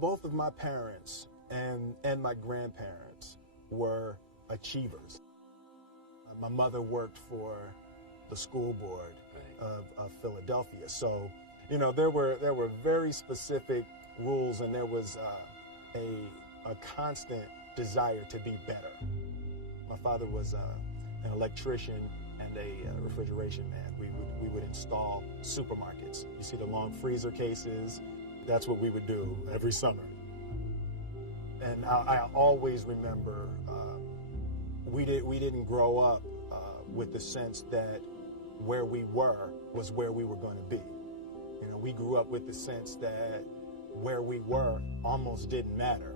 both of my parents and my grandparents were achievers. My mother worked for the school board of Philadelphia. So, you know, there were very specific rules, and there was a constant desire to be better. My father was an electrician and a refrigeration man. We would install supermarkets. You see the long freezer cases? That's what we would do every summer. And I always remember we didn't grow up with the sense that where we were was where we were going to be. You know, we grew up with the sense that where we were almost didn't matter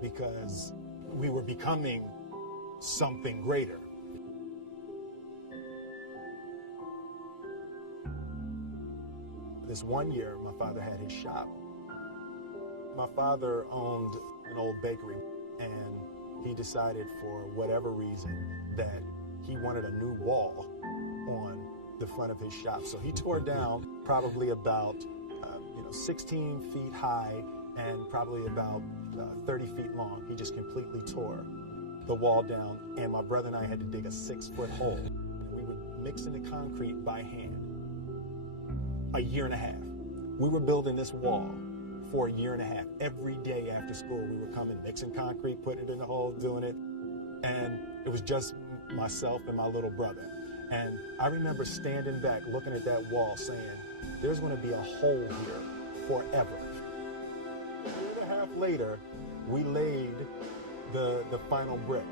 because we were becoming something greater. This one year, my father had his shop. My father owned an old bakery, and he decided for whatever reason that he wanted a new wall on the front of his shop. So he tore down probably about 16 feet high and probably about 30 feet long. He just completely tore the wall down, and my brother and I had to dig a 6-foot hole. We would mix in the concrete by hand. A year and a half. We were building this wall for a year and a half. Every day after school, we were coming, mixing concrete, putting it in the hole, doing it. And it was just myself and my little brother. And I remember standing back, looking at that wall, saying, there's going to be a hole here forever. A year and a half later, we laid the final brick.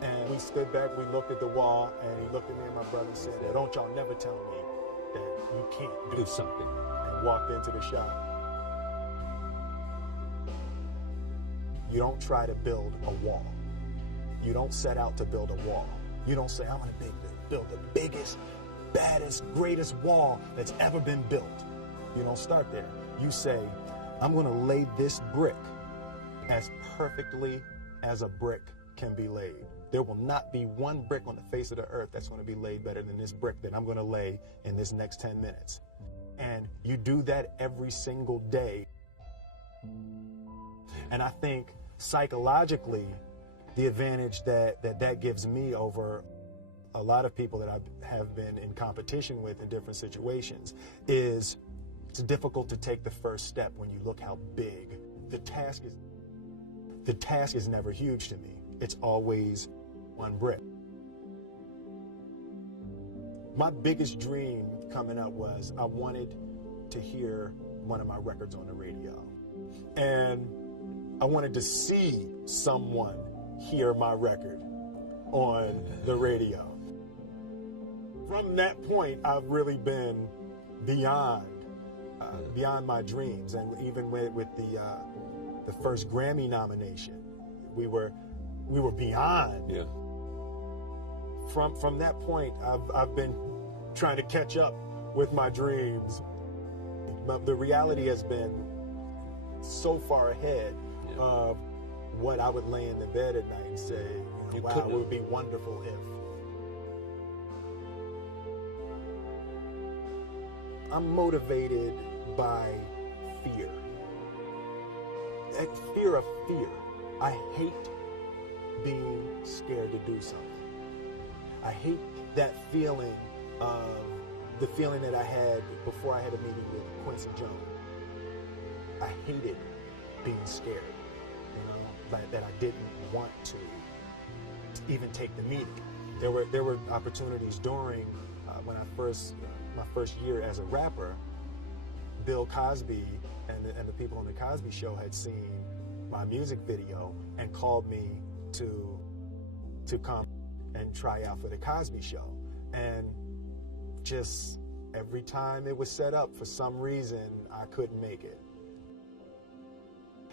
And we stood back, we looked at the wall, and he looked at me and my brother and said, don't y'all never tell me that you can't do something. And walked into the shop. You don't try to build a wall. You don't set out to build a wall. You don't say, I want to build the biggest, baddest, greatest wall that's ever been built. You don't start there. You say, I'm going to lay this brick as perfectly as a brick can be laid. There will not be one brick on the face of the earth that's going to be laid better than this brick that I'm going to lay in this next 10 minutes. And you do that every single day. And I think psychologically, the advantage that gives me over a lot of people that I have been in competition with in different situations is it's difficult to take the first step when you look how big the task is never huge to me. It's always one brick. My biggest dream coming up was I wanted to hear one of my records on the radio. And I wanted to see someone hear my record on the radio. From that point, I've really been beyond my dreams. And even with the first Grammy nomination, we were beyond. Yeah. From that point, I've been trying to catch up with my dreams. But the reality has been so far ahead of what I would lay in the bed at night and say, wow, it would be wonderful if. I'm motivated by fear. That fear of fear. I hate being scared to do something. I hate that feeling of the feeling that I had before I had a meeting with Quincy Jones. I hated being scared, that I didn't want to even take the meeting. There were opportunities during when my first year as a rapper. Bill Cosby and the people on the Cosby Show had seen my music video and called me to come and try out for the Cosby Show. And just every time it was set up, for some reason, I couldn't make it.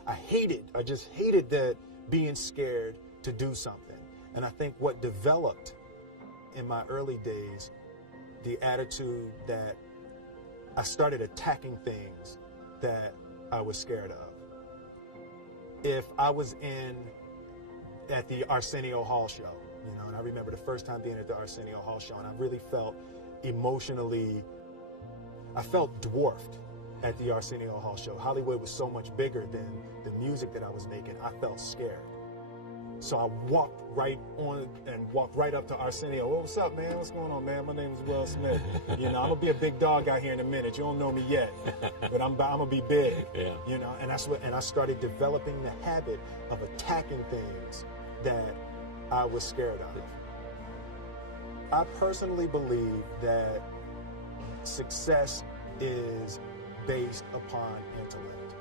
I just hated that being scared to do something. And I think what developed in my early days, the attitude that I started attacking things that I was scared of. If I was at the Arsenio Hall show, and I remember the first time being at the Arsenio Hall show, and I really felt emotionally, I felt dwarfed at the Arsenio Hall show. Hollywood was so much bigger than the music that I was making. I felt scared. So I walked right up to Arsenio. Oh, what's up, man? What's going on, man? My name is Will Smith. You know, I'm gonna be a big dog out here in a minute. You don't know me yet, but I'm gonna be big. Yeah. You know, and I started developing the habit of attacking things that I was scared of. I personally believe that success is based upon intellect.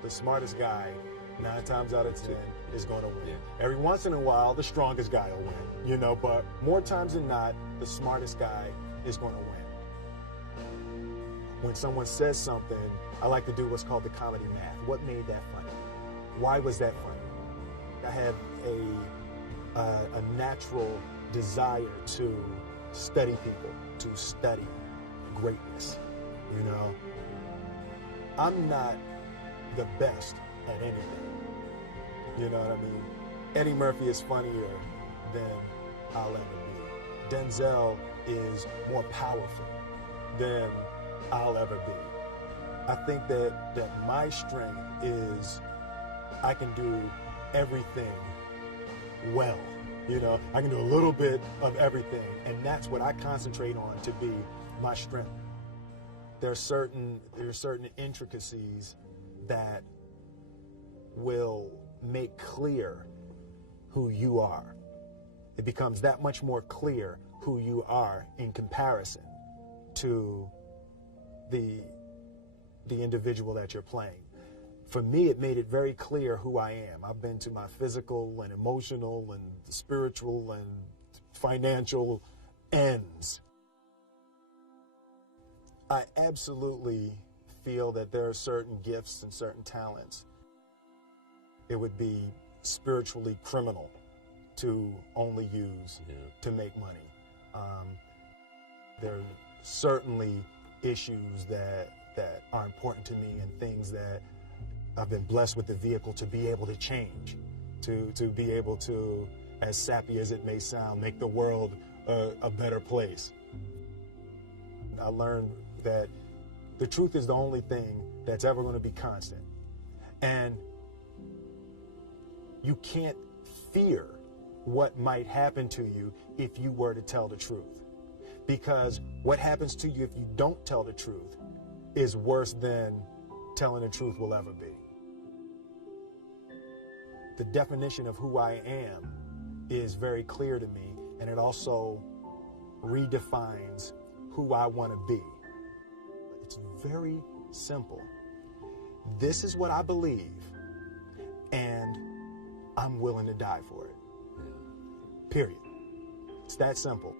The smartest guy, 9 times out of 10, is going to win. Yeah. Every once in a while, the strongest guy will win, you know, but more times than not, the smartest guy is going to win. When someone says something, I like to do what's called the comedy math. What made that funny? Why was that funny? I have a natural desire to study people, to study greatness, you know. I'm not the best at anything. You know what I mean? Eddie Murphy is funnier than I'll ever be. Denzel is more powerful than I'll ever be. I think that my strength is I can do everything well. You know, I can do a little bit of everything, and that's what I concentrate on to be my strength. There are certain intricacies that will make clear who you are. It becomes that much more clear who you are in comparison to the individual that you're playing. For me, it made it very clear who I am. I've been to my physical and emotional and spiritual and financial ends. I absolutely feel that there are certain gifts and certain talents it would be spiritually criminal to only use to make money. There are certainly issues that are important to me and things that I've been blessed with the vehicle to be able to change, to be able to, as sappy as it may sound, make the world a better place. I learned that the truth is the only thing that's ever going to be constant. And you can't fear what might happen to you if you were to tell the truth. Because what happens to you if you don't tell the truth is worse than telling the truth will ever be. The definition of who I am is very clear to me, and it also redefines who I want to be. It's very simple. This is what I believe, and I'm willing to die for it. Period. It's that simple.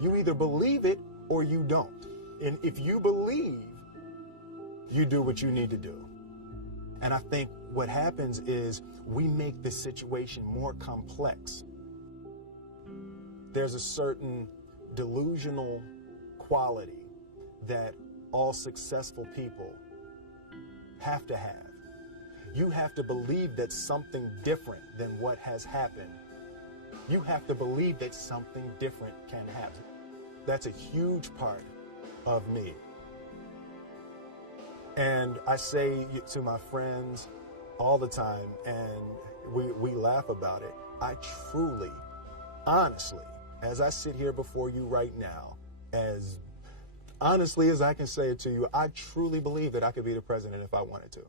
You either believe it or you don't. And if you believe, you do what you need to do. And I think what happens is we make the situation more complex. There's a certain delusional quality that all successful people have to have. You have to believe that something different than what has happened. You have to believe that something different can happen. That's a huge part of me. And I say to my friends all the time, and we laugh about it, I truly, honestly, as I sit here before you right now, as honestly as I can say it to you, I truly believe that I could be the president if I wanted to.